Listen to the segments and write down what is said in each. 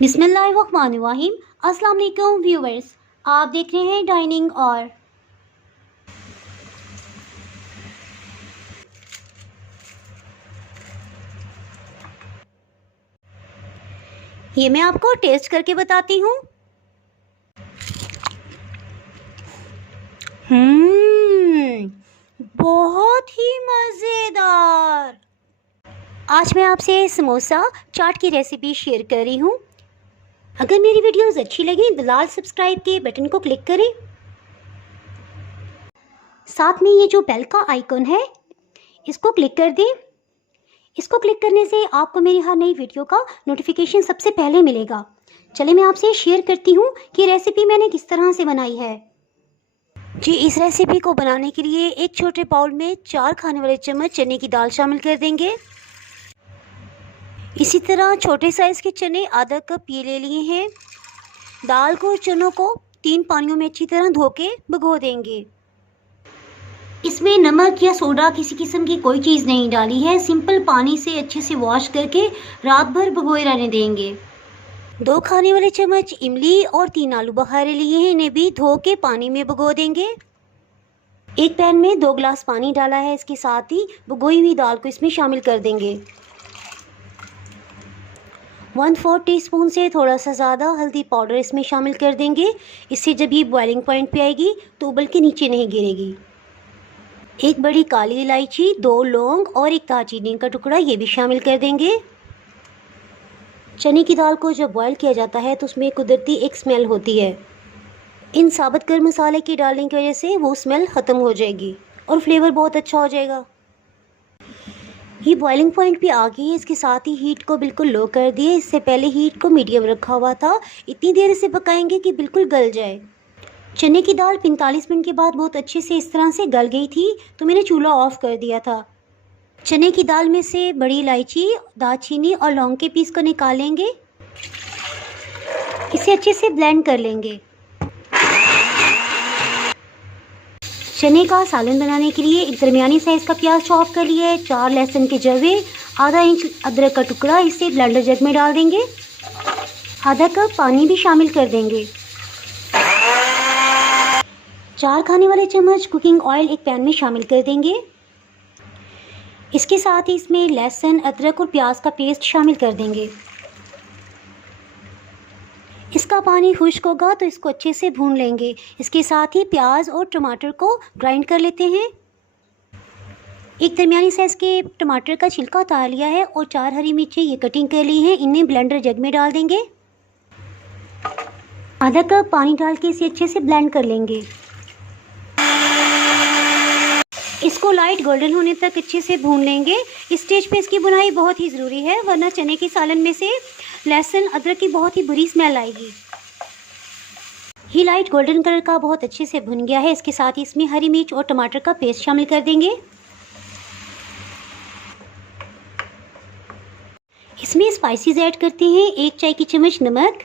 बिस्मिल्लाहिर्रहमानिर्रहीम। अस्सलाम वालेकुम व्यूवर्स, आप देख रहे हैं डाइनिंग और ये मैं आपको टेस्ट करके बताती हूँ। बहुत ही मज़ेदार। आज मैं आपसे समोसा चाट की रेसिपी शेयर कर रही हूँ। अगर मेरी वीडियोस अच्छी लगी तो लाल सब्सक्राइब के बटन को क्लिक करें। साथ में ये जो बेल का आइकन है इसको क्लिक कर दें। इसको क्लिक करने से आपको मेरी हर नई वीडियो का नोटिफिकेशन सबसे पहले मिलेगा। चलिए मैं आपसे शेयर करती हूँ कि रेसिपी मैंने किस तरह से बनाई है। जी, इस रेसिपी को बनाने के लिए एक छोटे बाउल में 4 खाने वाले चम्मच चने की दाल शामिल कर देंगे। इसी तरह छोटे साइज़ के चने आधा कप ये ले लिए हैं। दाल को और चनों को 3 पानियों में अच्छी तरह धो के भिगो देंगे। इसमें नमक या सोडा किसी किस्म की कोई चीज़ नहीं डाली है। सिंपल पानी से अच्छे से वॉश करके रात भर भिगोए रहने देंगे। 2 खाने वाले चम्मच इमली और 3 आलू बुखारे लिए हैं, इन्हें भी धो के पानी में भिगो देंगे। एक पैन में 2 गिलास पानी डाला है, इसके साथ ही भिगोई हुई दाल को इसमें शामिल कर देंगे। 1/4 टीस्पून से थोड़ा सा ज़्यादा हल्दी पाउडर इसमें शामिल कर देंगे। इससे जब ये बॉइलिंग पॉइंट पे आएगी तो उबल के नीचे नहीं गिरेगी। एक बड़ी काली इलायची, 2 लौंग और 1 दालचीनी का टुकड़ा ये भी शामिल कर देंगे। चने की दाल को जब बॉयल किया जाता है तो उसमें कुदरती एक स्मेल होती है। इन साबुत गर्म मसाले के डालने की वजह से वो स्मेल ख़त्म हो जाएगी और फ्लेवर बहुत अच्छा हो जाएगा। ये बॉइलिंग पॉइंट भी आ गई है। इसके साथ ही हीट को बिल्कुल लो कर दिए। इससे पहले हीट को मीडियम रखा हुआ था। इतनी देर इसे पकाएंगे कि बिल्कुल गल जाए। चने की दाल 45 मिनट के बाद बहुत अच्छे से इस तरह से गल गई थी तो मैंने चूल्हा ऑफ कर दिया था। चने की दाल में से बड़ी इलायची, दालचीनी और लौंग के पीस को निकालेंगे। इसे अच्छे से ब्लेंड कर लेंगे। चने का सालन बनाने के लिए एक दरमियानी साइज़ का प्याज चॉप कर लिया है, 4 लहसुन के जवे, आधा इंच अदरक का टुकड़ा इसे ब्लेंडर जग में डाल देंगे। आधा कप पानी भी शामिल कर देंगे। 4 खाने वाले चम्मच कुकिंग ऑयल एक पैन में शामिल कर देंगे। इसके साथ ही इसमें लहसुन, अदरक और प्याज का पेस्ट शामिल कर देंगे। इसका पानी खुश्क होगा तो इसको अच्छे से भून लेंगे। इसके साथ ही प्याज और टमाटर को ग्राइंड कर लेते हैं। एक दरमियानी साइज़ के टमाटर का छिलका उतार लिया है और 4 हरी मिर्ची ये कटिंग कर ली हैं, इन्हें ब्लेंडर जग में डाल देंगे। आधा कप पानी डाल के इसे अच्छे से ब्लेंड कर लेंगे। इसको लाइट गोल्डन होने तक अच्छे से भून लेंगे। इस स्टेज पे इसकी भुनाई बहुत ही ज़रूरी है, वरना चने के सालन में से लहसुन अदरक की बहुत ही बुरी स्मेल आएगी। ये लाइट गोल्डन कलर का बहुत अच्छे से भुन गया है। इसके साथ ही इसमें हरी मिर्च और टमाटर का पेस्ट शामिल कर देंगे। इसमें स्पाइसेस ऐड करते हैं। 1 चाय की चम्मच नमक,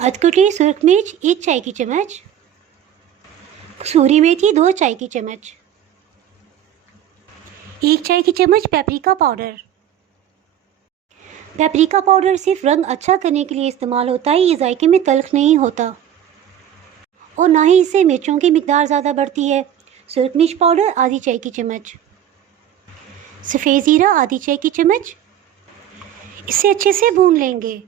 अधकुटी सुरख मिर्च 1 चाय की चम्मच, कसूरी मेथी 2 चाय की चम्मच, 1 चाय की चम्मच पेपरिका पाउडर। पेपरिका पाउडर सिर्फ रंग अच्छा करने के लिए इस्तेमाल होता है, ये जायके में तल्ख नहीं होता और ना ही इससे मिर्चों की मिकदार ज़्यादा बढ़ती है। सुरख मिर्च पाउडर आधी चाय की चम्मच, सफ़ेद ज़ीरा आधी चाय की चम्मच। इसे अच्छे से भून लेंगे।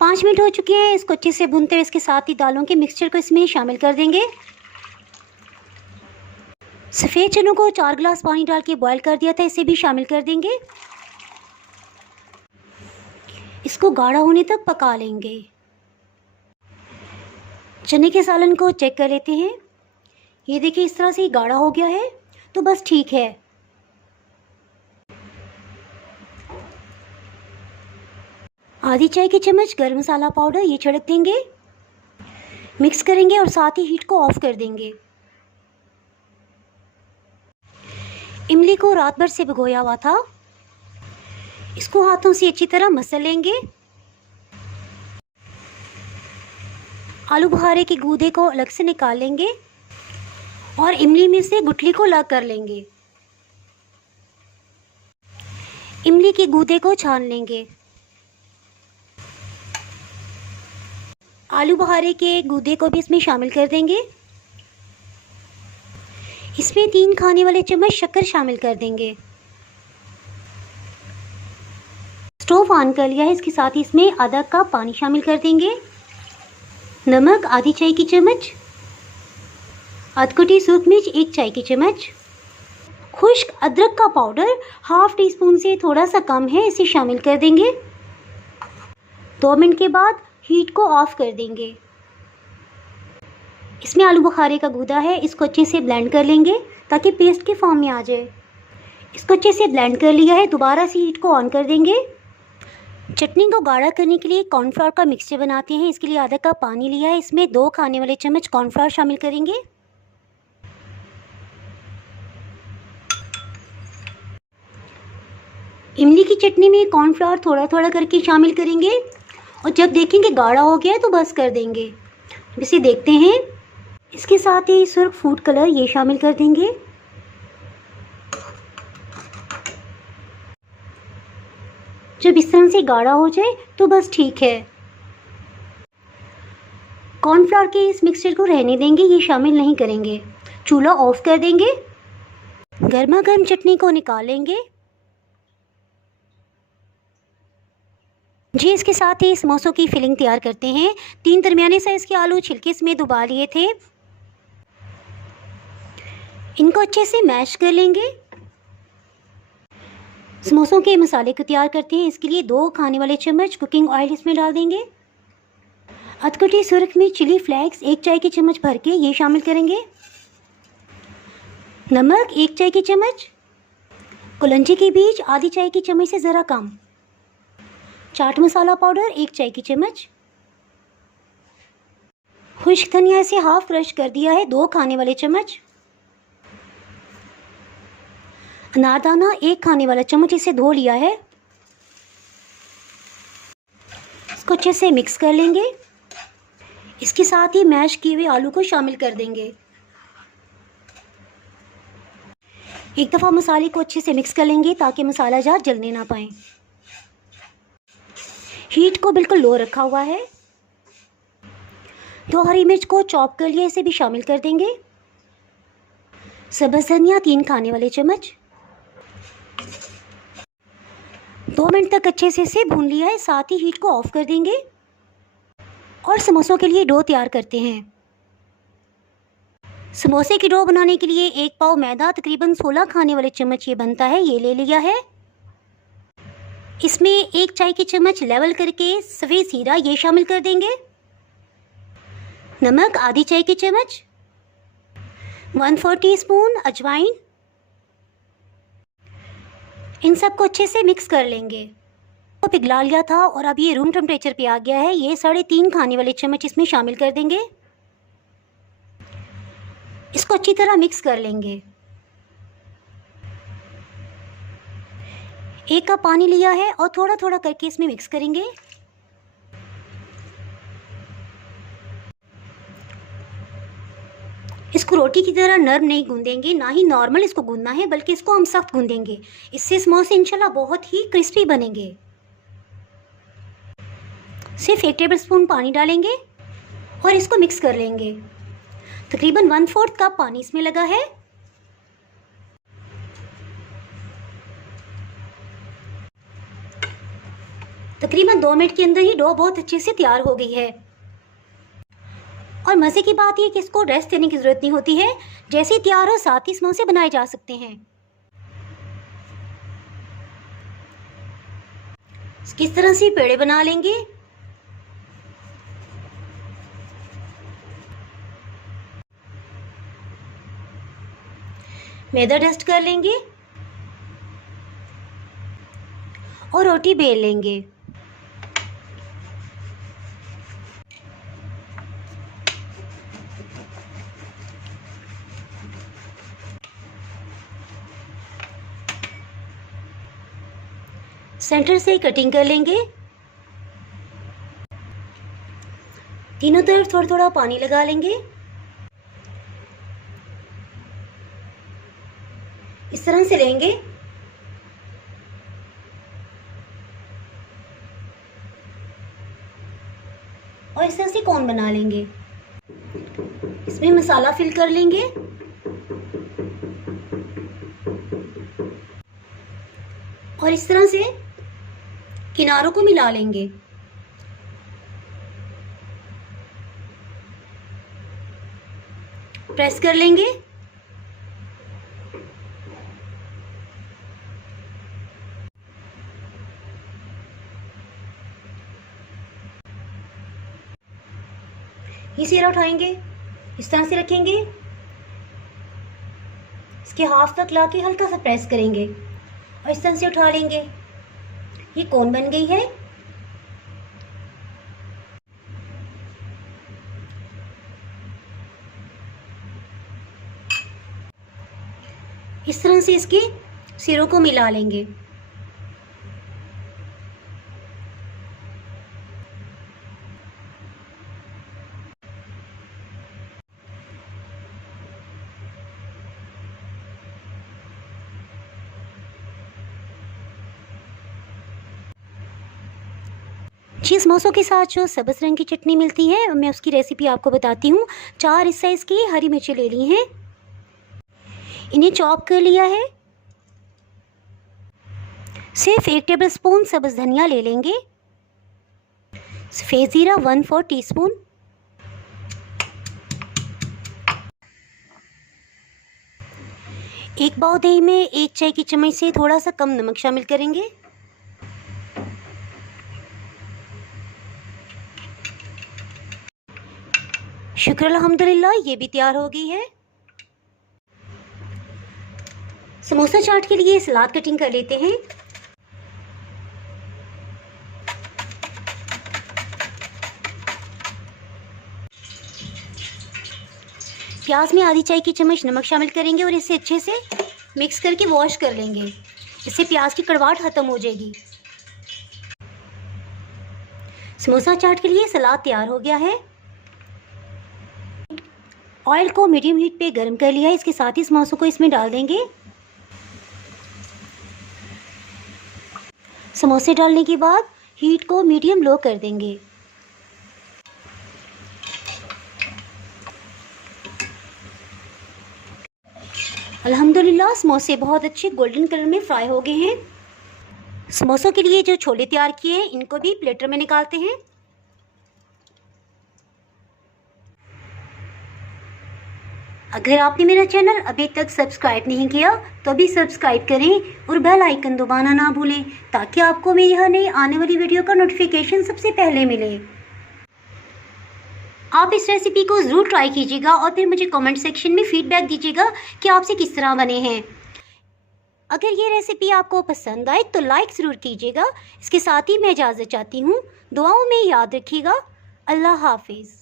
5 मिनट हो चुके हैं। इसको अच्छे से भूनते हुए इसके साथ ही दालों के मिक्सचर को इसमें शामिल कर देंगे। सफ़ेद चनों को 4 गिलास पानी डाल के बॉयल कर दिया था, इसे भी शामिल कर देंगे। इसको गाढ़ा होने तक पका लेंगे। चने के सालन को चेक कर लेते हैं। ये देखिए इस तरह से गाढ़ा हो गया है तो बस ठीक है। आधी चाय की चम्मच गरम मसाला पाउडर ये छिड़क देंगे। मिक्स करेंगे और साथ ही हीट को ऑफ कर देंगे। इमली को रात भर से भिगोया हुआ था, इसको हाथों से अच्छी तरह मसल लेंगे। आलू बुखारे के गूदे को अलग से निकाल लेंगे और इमली में से गुठली को अलग कर लेंगे। इमली के गूदे को छान लेंगे। आलू बुखारे के गूदे को भी इसमें शामिल कर देंगे। इसमें 3 खाने वाले चम्मच शक्कर शामिल कर देंगे। स्टोव ऑन कर लिया है, इसके साथ ही इसमें आधा कप पानी शामिल कर देंगे। नमक आधी चाय की चम्मच, अधकुटी सूरख मिर्च 1 चाय की चम्मच, खुश्क अदरक का पाउडर हाफ टी स्पून से थोड़ा सा कम है, इसे शामिल कर देंगे। 2 मिनट के बाद हीट को ऑफ कर देंगे। इसमें आलू बुखारे का गूदा है, इसको अच्छे से ब्लेंड कर लेंगे ताकि पेस्ट के फॉर्म में आ जाए। इसको अच्छे से ब्लेंड कर लिया है, दोबारा से हीट को ऑन कर देंगे। चटनी को गाढ़ा करने के लिए कॉर्नफ्लावर का मिक्सचर बनाते हैं। इसके लिए आधा कप पानी लिया है, इसमें 2 खाने वाले चम्मच कॉर्नफ्लावर शामिल करेंगे। इमली की चटनी में कॉर्नफ्लावर थोड़ा थोड़ा करके शामिल करेंगे और जब देखेंगे गाढ़ा हो गया है तो बस कर देंगे। इसे देखते हैं। इसके साथ ही सुर्ख फूड कलर ये शामिल कर देंगे। जब इस तरह से गाढ़ा हो जाए तो बस ठीक है। कॉर्नफ्लावर के इस मिक्सचर को रहने देंगे, ये शामिल नहीं करेंगे। चूल्हा ऑफ कर देंगे। गर्मा गर्म चटनी को निकालेंगे जी। इसके साथ ही समोसों की फिलिंग तैयार करते हैं। 3 दरमियाने साइज़ के आलू छिलके इसमें डुबा लिए थे, इनको अच्छे से मैश कर लेंगे। समोसों के मसाले को तैयार करते हैं। इसके लिए 2 खाने वाले चम्मच कुकिंग ऑयल इसमें डाल देंगे। अधकुटी सुर्ख मिर्च चिली फ्लेक्स 1 चाय की चम्मच भर के ये शामिल करेंगे। नमक 1 चाय की चम्मच, कुलंजी के बीज आधी चाय की चम्मच से ज़रा कम, चाट मसाला पाउडर 1 चाय की चम्मच, खुश्क धनिया इसे हाफ क्रश कर दिया है 2 खाने वाले चम्मच, अनारदाना 1 खाने वाला चम्मच इसे धो लिया है। इसको अच्छे से मिक्स कर लेंगे। इसके साथ ही मैश किए हुए आलू को शामिल कर देंगे। एक दफ़ा मसाले को अच्छे से मिक्स कर लेंगे ताकि मसाला जार जलने ना पाए। हीट को बिल्कुल लो रखा हुआ है। 2 हरी मिर्च को चॉप कर लिया, इसे भी शामिल कर देंगे। सब्ज़ धनिया 3 खाने वाले चम्मच। 2 मिनट तक अच्छे से इसे भून लिया है, साथ ही हीट को ऑफ कर देंगे और समोसों के लिए डो तैयार करते हैं। समोसे की डो बनाने के लिए 1 पाव मैदा तकरीबन 16 खाने वाले चम्मच ये बनता है, ये ले लिया है। इसमें 1 चाय की चम्मच लेवल करके सफ़ेद जीरा ये शामिल कर देंगे। नमक आधी चाय की चम्मच, 1/4 टीस्पून अजवाइन, इन सबको अच्छे से मिक्स कर लेंगे। तो पिघला लिया था और अब ये रूम टेम्परेचर पे आ गया है। ये 3.5 खाने वाले चम्मच इसमें शामिल कर देंगे। इसको अच्छी तरह मिक्स कर लेंगे। 1 कप पानी लिया है और थोड़ा थोड़ा करके इसमें मिक्स करेंगे। इसको रोटी की तरह नरम नहीं गूंदेंगे, ना ही नॉर्मल इसको गूंदना है, बल्कि इसको हम सख्त गूंदेंगे। इससे समोसे इंशाल्लाह बहुत ही क्रिस्पी बनेंगे। सिर्फ 1 टेबलस्पून पानी डालेंगे और इसको मिक्स कर लेंगे। तकरीबन 1/4 कप पानी इसमें लगा है। तकरीबन 2 मिनट के अंदर ही डो बहुत अच्छे से तैयार हो गई है। और मज़े की बात यह कि इसको रेस्ट देने की ज़रूरत नहीं होती है, जैसे ही तैयार हो साथ ही समोसे बनाए जा सकते हैं। किस तरह से पेड़े बना लेंगे। मैदा डस्ट कर लेंगे और रोटी बेल लेंगे। सेंटर से कटिंग कर लेंगे। तीनों तरफ थोड़ा थोड़ा पानी लगा लेंगे। इस तरह से लेंगे। और इस तरह से कोन बना लेंगे। इसमें मसाला फिल कर लेंगे और इस तरह से किनारों को मिला लेंगे। प्रेस कर लेंगे। ये सिरा उठाएंगे, इस तरह से रखेंगे, इसके हाफ तक लाके हल्का सा प्रेस करेंगे और इस तरह से उठा लेंगे। ये कोन बन गई है। इस तरह से इसके सिरों को मिला लेंगे। जी, समोसों के साथ जो सब्ज़ रंग की चटनी मिलती है, मैं उसकी रेसिपी आपको बताती हूँ। 4 इस साइज़ की हरी मिर्ची ले ली हैं, इन्हें चॉप कर लिया है। सिर्फ 1 टेबलस्पून सब्ज़ धनिया ले लेंगे। सफ़ेद ज़ीरा 1/4 टीस्पून। एक पाव दही में 1 चाय की चम्मच से थोड़ा सा कम नमक शामिल करेंगे। शुक्र अल्हम्दुलिल्लाह, ये भी तैयार हो गई है। समोसा चाट के लिए सलाद कटिंग कर लेते हैं। प्याज में आधी चाय की चम्मच नमक शामिल करेंगे और इसे अच्छे से मिक्स करके वॉश कर लेंगे। इससे प्याज की कड़वाहट ख़त्म हो जाएगी। समोसा चाट के लिए सलाद तैयार हो गया है। ऑयल को मीडियम हीट पे गर्म कर लिया है। इसके साथ ही समोसों को इसमें डाल देंगे। समोसे डालने के बाद हीट को मीडियम लो कर देंगे। अल्हम्दुलिल्लाह, समोसे बहुत अच्छे गोल्डन कलर में फ्राई हो गए हैं। समोसों के लिए जो छोले तैयार किए हैं, इनको भी प्लेटर में निकालते हैं। अगर आपने मेरा चैनल अभी तक सब्सक्राइब नहीं किया तो अभी सब्सक्राइब करें और बेल आइकन दबाना ना भूलें, ताकि आपको मेरी हर नई आने वाली वीडियो का नोटिफिकेशन सबसे पहले मिले। आप इस रेसिपी को ज़रूर ट्राई कीजिएगा और फिर मुझे कमेंट सेक्शन में फ़ीडबैक दीजिएगा कि आपसे किस तरह बने हैं। अगर ये रेसिपी आपको पसंद आए तो लाइक ज़रूर कीजिएगा। इसके साथ ही मैं इजाज़त चाहती हूँ। दुआओं में याद रखिएगा। अल्लाह हाफिज़।